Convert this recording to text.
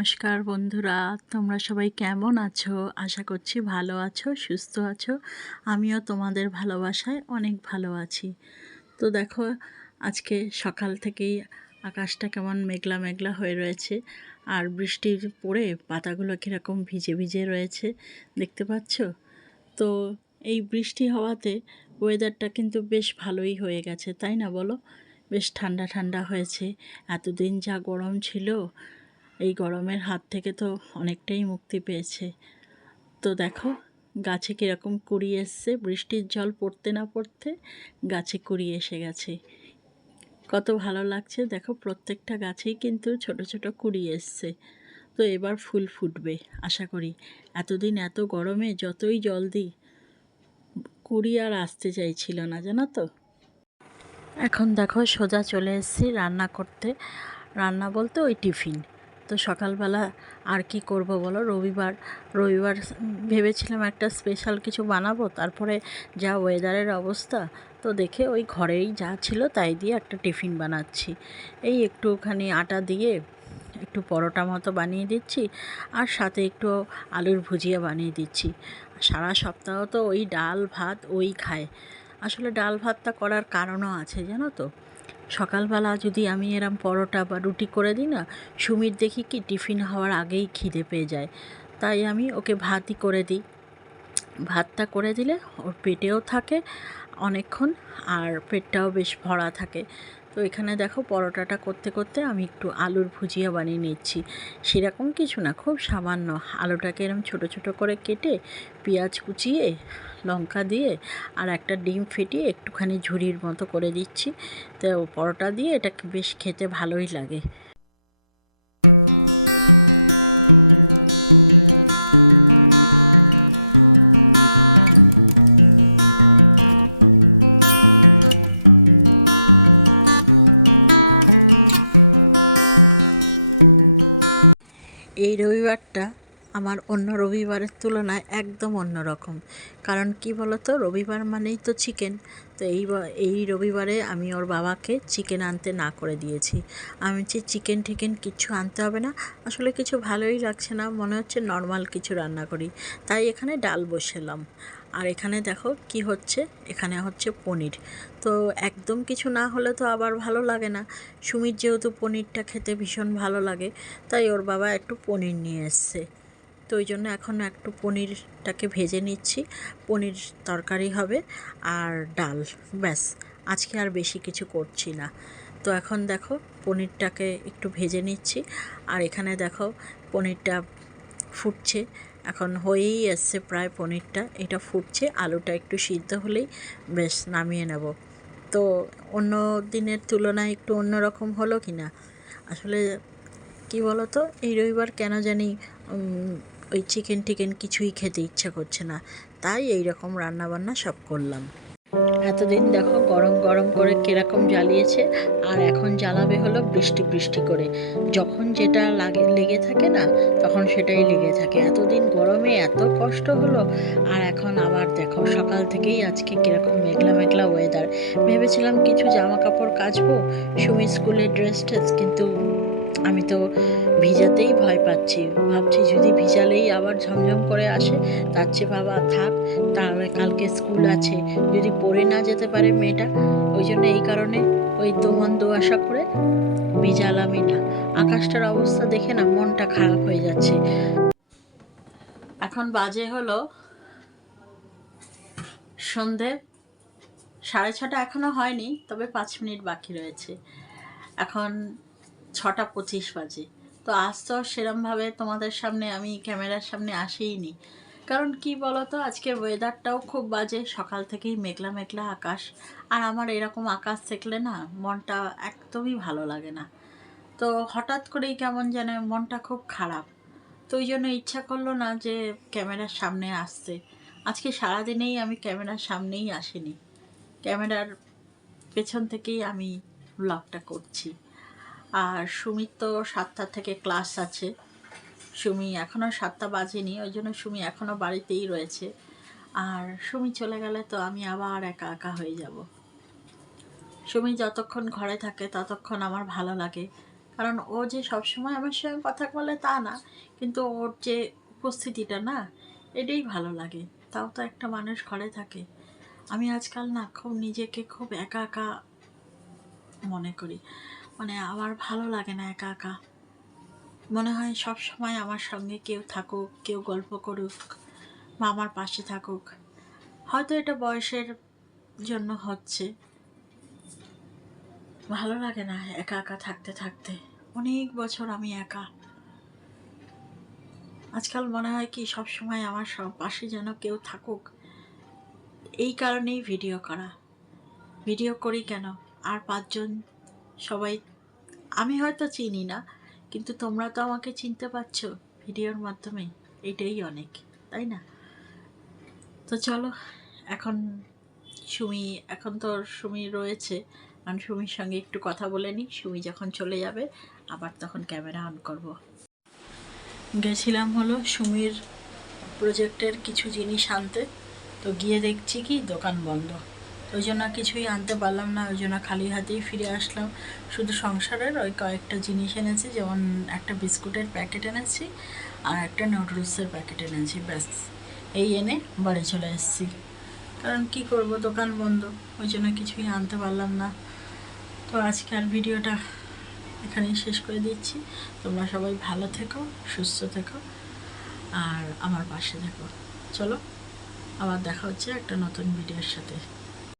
নমস্কার বন্ধুরা, তোমরা সবাই কেমন আছো? আশা করছি ভালো আছো, সুস্থ আছো। আমিও তোমাদের ভালোবাসায় অনেক ভালো আছি। তো দেখো, আজকে সকাল থেকেই আকাশটা কেমন মেঘলা মেঘলা হয়ে রয়েছে, আর বৃষ্টির পড়ে পাতাগুলো কীরকম ভিজে ভিজে রয়েছে দেখতে পাচ্ছ। তো এই বৃষ্টি হওয়াতে ওয়েদারটা কিন্তু বেশ ভালোই হয়ে গেছে, তাই না বলো? বেশ ঠান্ডা ঠান্ডা হয়েছে। এতদিন যা গরম ছিল, এই গরমের হাত থেকে তো অনেকটাই মুক্তি পেয়েছে। তো দেখো, গাছে কীরকম কুড়ি এসছে, বৃষ্টির জল পড়তে না পড়তে গাছে কুড়ি এসে গেছে। কত ভালো লাগছে দেখো, প্রত্যেকটা গাছেই কিন্তু ছোট ছোট কুড়ি এসছে। তো এবার ফুল ফুটবে আশা করি। এতদিন এত গরমে যতই জল দিই, কুড়ি আর আসতে চাইছিল না, জানো তো। এখন দেখো সোজা চলে এসেছি রান্না করতে। রান্না বলতে ওই টিফিন। তো সকালবেলা আর কি করব বলো, রবিবার রবিবার ভেবেছিলাম একটা স্পেশাল কিছু বানাবো, তারপরে যা ওয়েদারের অবস্থা, তো দেখে ওই ঘরেই যা ছিল তাই দিয়ে একটা টিফিন বানাচ্ছি। এই একটুখানি আটা দিয়ে একটু পরোটা মতো বানিয়ে দিচ্ছি, আর সাথে একটু আলুর ভুজিয়া বানিয়ে দিচ্ছি। সারা সপ্তাহ তো ওই ডাল ভাত ওই খায়। আসলে ডাল ভাতটা করার কারণও আছে জানো তো। সকালবেলা যদি আমি এরম পরোটা বা রুটি করে দিই না, সুমির দেখি কি টিফিন হওয়ার আগেই খিদে পেয়ে যায়। তাই আমি ওকে ভাতই করে দিই। ভাতটা করে দিলে ওর পেটেও থাকে অনেকক্ষণ, আর পেটটাও বেশ ভরা থাকে। তো এখানে দেখো, পরোটাটা করতে করতে আমি একটু আলুর ভুজিয়া বানিয়ে নিচ্ছি। সেরকম কিছু না, খুব সামান্য। আলুটাকে এরকম ছোটো ছোটো করে কেটে, পেঁয়াজ কুচিয়ে, লঙ্কা দিয়ে আর একটা ডিম ফেটিয়ে একটুখানি ঝুরির মতো করে দিচ্ছি। তো পরোটা দিয়ে এটা বেশ খেতে ভালোই লাগে। এই রবিবারটা আমার অন্য রবিবারের তুলনায় একদম অন্যরকম। কারণ কি বলো তো, রবিবার মানেই তো চিকেন। তো এই রবিবারে আমি ওর বাবাকে চিকেন আনতে না করে দিয়েছি। আমি চিকেন টিকেন কিচ্ছু আনতে হবে না। আসলে কিছু ভালোই লাগছে না, মনে হচ্ছে নর্মাল কিছু রান্না করি। তাই এখানে ডাল বসালাম। আর এখানে দেখো কি হচ্ছে, এখানে হচ্ছে পনির। তো একদম কিছু না হলে তো আবার ভালো লাগে না। সুমির যেহেতু পনিরটা খেতে ভীষণ ভালো লাগে, তাই ওর বাবা একটু পনির নিয়ে এসছে। তো ওই জন্য এখন একটু পনিরটাকে ভেজে নিচ্ছি। পনির তরকারি হবে আর ডাল, ব্যাস। আজকে আর বেশি কিছু করছি না। তো এখন দেখো, পনিরটাকে একটু ভেজে নিচ্ছি। আর এখানে দেখো, পনিরটা ফুটছে। এখন হয়েই এসছে প্রায় পনিরটা, এটা ফুটছে। আলুটা একটু সিদ্ধ হলেই বেশ নামিয়ে নেব। তো অন্য দিনের তুলনায় একটু অন্যরকম হলো কি না। আসলে কি বলো তো, এই রবিবার কেন জানি ওই চিকেন টিকেন কিছুই খেতে ইচ্ছা করছে না। তাই এই রকম রান্নাবান্না সব করলাম। এতদিন দেখো গরম গরম করে কিরকম জ্বালিয়েছে, আর এখন জ্বালাবে হলো বৃষ্টি বৃষ্টি করে। যখন যেটা লেগে থাকে না, তখন সেটাই লেগে থাকে। এতদিন গরমে এত কষ্ট হলো, আর এখন আবার দেখো সকাল থেকেই আজকে কিরকম মেঘলা মেঘলা ওয়েদার। ভেবেছিলাম কিছু জামা কাপড় কাচবো, সুমি স্কুলের ড্রেস ট্রেস, কিন্তু আমি তো ভিজাতেই ভয় পাচ্ছি। ভাবছি যদি ভিজালেই আবার ঝমঝম করে আসে, তার চেয়ে বাবা থাক, তাহলে কালকে স্কুল আছে, যদি পড়ে না যেতে পারে মেয়েটা। ওই জন্য এই কারণে ওই দোমন দোআশা করে ভিজালামই না। আকাশটার অবস্থা দেখে না মনটা খারাপ হয়ে যাচ্ছে। এখন বাজে হলো সন্ধে 6:30, এখনও হয়নি, তবে 5 মিনিট বাকি রয়েছে। এখন 6:25 বাজে। তো আজ তো সেরমভাবে তোমাদের সামনে আমি ক্যামেরার সামনে আসিনি। কারণ কি বলো তো, আজকের ওয়েদারটাও খুব বাজে, সকাল থেকেই মেঘলা মেঘলা আকাশ। আর আমার এরকম আকাশ দেখলে না মনটা একদমই ভালো লাগে না। তো হঠাৎ করেই কেমন যেন মনটা খুব খারাপ। তো ওই জন্য ইচ্ছা করলো না যে ক্যামেরার সামনে আসতে। আজকে সারাদিনেই আমি ক্যামেরার সামনেই আসিনি, ক্যামেরার পেছন থেকেই আমি ব্লগটা করছি। আর সুমির তো 7টা থেকে ক্লাস আছে। সুমি এখনও 7টা বাজেনি, ওই জন্য সুমি এখনও বাড়িতেই রয়েছে। আর সুমি চলে গেলে তো আমি আবার একা একা হয়ে যাব। সুমি যতক্ষণ ঘরে থাকে ততক্ষণ আমার ভালো লাগে, কারণ ও যে সবসময় আমার সঙ্গে কথা বলে তা না, কিন্তু ওর যে উপস্থিতিটা না, এটাই ভালো লাগে। তাও তো একটা মানুষ ঘরে থাকে। আমি আজকাল না খুব নিজেকে খুব একা একা মনে করি, মানে আমার ভালো লাগে না একা একা। মনে হয় সব সময় আমার সঙ্গে কেউ থাকুক, কেউ গল্প করুক বা আমার পাশে থাকুক। হয়তো এটা বয়সের জন্য হচ্ছে, ভালো লাগে না একা একা থাকতে থাকতে। অনেক বছর আমি একা। আজকাল মনে হয় কি সব সময় আমার সব পাশে যেন কেউ থাকুক। এই কারণেই ভিডিও করা। ভিডিও করি কেন, আর 5 জন সবাই, আমি হয়তো চিনি না, কিন্তু তোমরা তো আমাকে চিনতে পারছো ভিডিওর মাধ্যমে, এটাই অনেক, তাই না? তো চলো, এখন এখন তো সুমি রয়েছে, কারণ সুমির সঙ্গে একটু কথা বলে নিই। সুমি যখন চলে যাবে আবার তখন ক্যামেরা অন করব। গেছিলাম হলো সুমির প্রজেক্টের কিছু জিনিস আনতে, তো গিয়ে দেখছি কি দোকান বন্ধ। ওই জন্য কিছুই আনতে পারলাম না, ওই জন্য খালি হাতেই ফিরে আসলাম। শুধু সংসারের ওই কয়েকটা জিনিস এনেছি, যেমন একটা বিস্কুটের প্যাকেট এনেছি আর একটা নুডলসের প্যাকেট এনেছি, ব্যাস এই এনে বাড়ি চলে এসেছি। কারণ কি করব, দোকান বন্ধ, ওই জন্য কিছুই আনতে পারলাম না। তো আজকের ভিডিওটা এখানেই শেষ করে দিচ্ছি। তোমরা সবাই ভালো থেকো, সুস্থ থেকো আর আমার পাশে থেকো। চলো, আবার দেখা হচ্ছে একটা নতুন ভিডিওর সাথে।